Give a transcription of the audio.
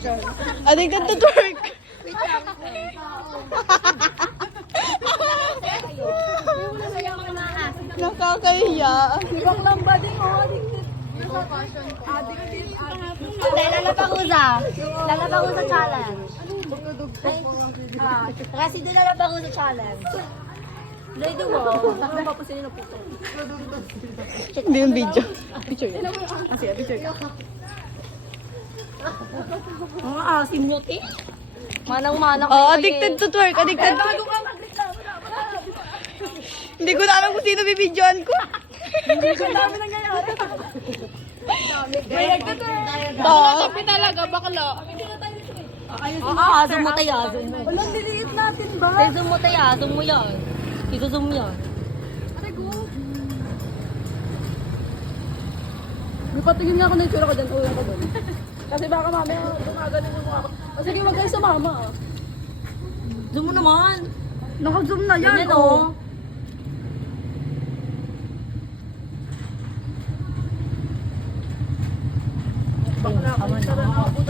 Addicted to twerk. Nakakahiya. Ibang lamba din, oh. Hindi, lalabang ko sa. Lalabang ko sa challenge. Kasi din lalabang ko sa challenge. Ready mo? Parang papasin na po. Hindi yung video. Picture yun. Sige, picture ka. Mga asim nyo, te. Manang-manang Oh, addicted to twerk. Addicted to Bago ka mag-reklamo na. Hindi ko na alam kung sino bibidyoan ko. Ang dami nangyayari. May nagtuturo. Oo. talaga, bakla. Zoom mo tayo, zoom mo. Walang diliit natin ba? Tay, zoom mo tayo, zoom mo yan. Ito-zoom yan. Aray ko. May patingin nga ako na itsura ko dyan. Uwi ko doon. Kasi baka mamaya gumagaling yung mukha ko. O sige, wag kayo sumama. Zoom mo naman. Naka-zoom na yan, Yan, oh. Bakla ako.